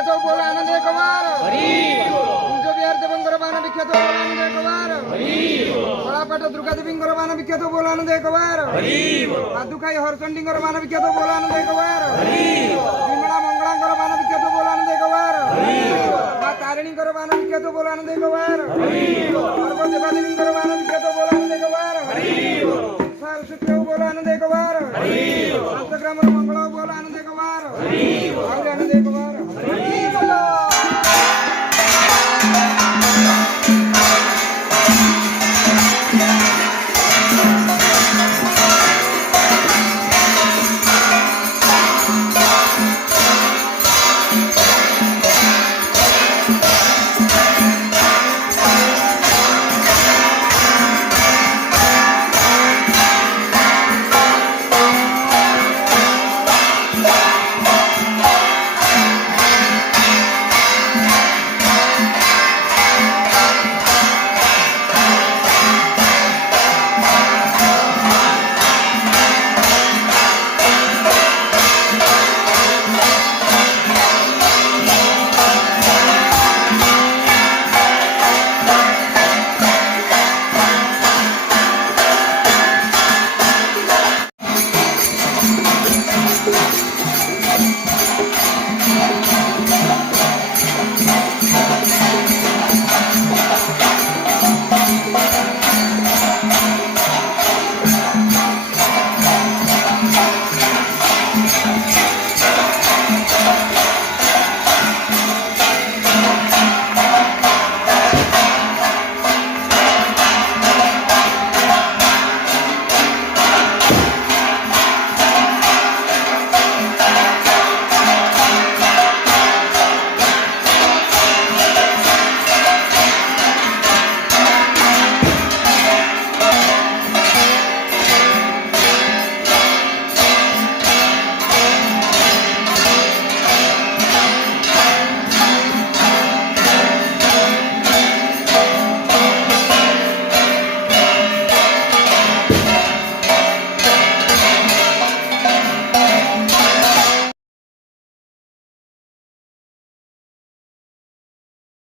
विख्यात बोल आनंद एक बार कुंज बिहार देवंकर बाण विख्यात बोल आनंद एक बार कलापाट दुर्गा देवींकर बाण विख्यात बोल आनंद एक बार पादुखाई हरचंडींकर बाण विख्यात बोल आनंद एक बार विमला मंगलांकर बाण विख्यात बोल आनंद एक बार मा तारिणींकर बाण विख्यात बोल आनंद एक बार सर्व देवादेवींकर बाण विख्यात बोल आनंद एक बार बोल आनंद एक बार मंगल बोल आनंद एक बार